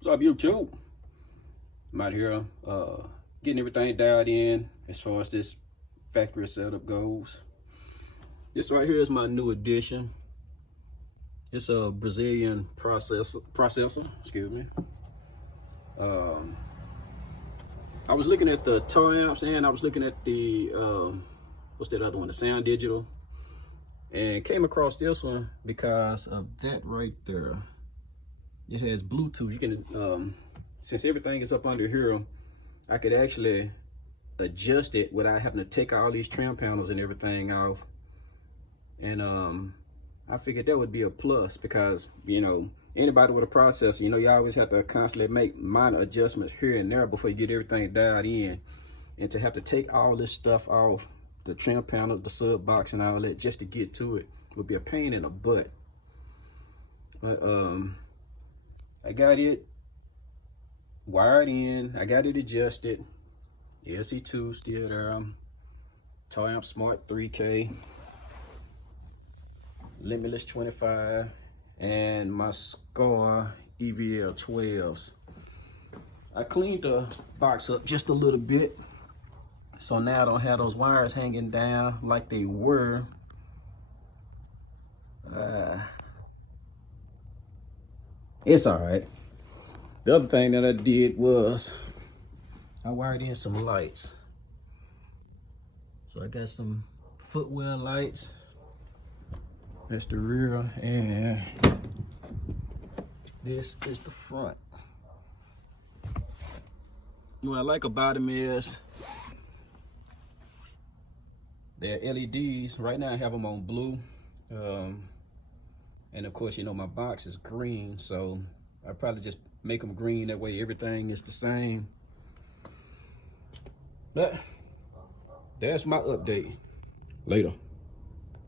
What's up, YouTube? I'm out here getting everything dialed in as far as this factory setup goes. This right here is my new addition. It's a Brazilian processor, excuse me. I was looking at the toe amps and I was looking at the what's that other one, the Sound Digital, and came across this one because of that right there. It has Bluetooth. You can since everything is up under here, I could actually adjust it without having to take all these trim panels and everything off. And I figured that would be a plus because, you know, anybody with a processor, you know, you always have to constantly make minor adjustments here and there before you get everything dialed in. And to have to take all this stuff off, the trim panel, the sub box and all that, just to get to it would be a pain in the butt. But I got it wired in, I got it adjusted. LC2 still there. Toe amp Smart 3K, Limitless 25, and my Scar EVL 12s. I cleaned the box up just a little bit, so now I don't have those wires hanging down like they were. It's all right. The other thing that I did was I wired in some lights. So I got some footwell lights. That's the rear, and this is the front. What I like about them is they're LEDs. Right now I have them on blue. And of course, you know, my box is green, so I probably just make them green. That way everything is the same. But that's my update. Later.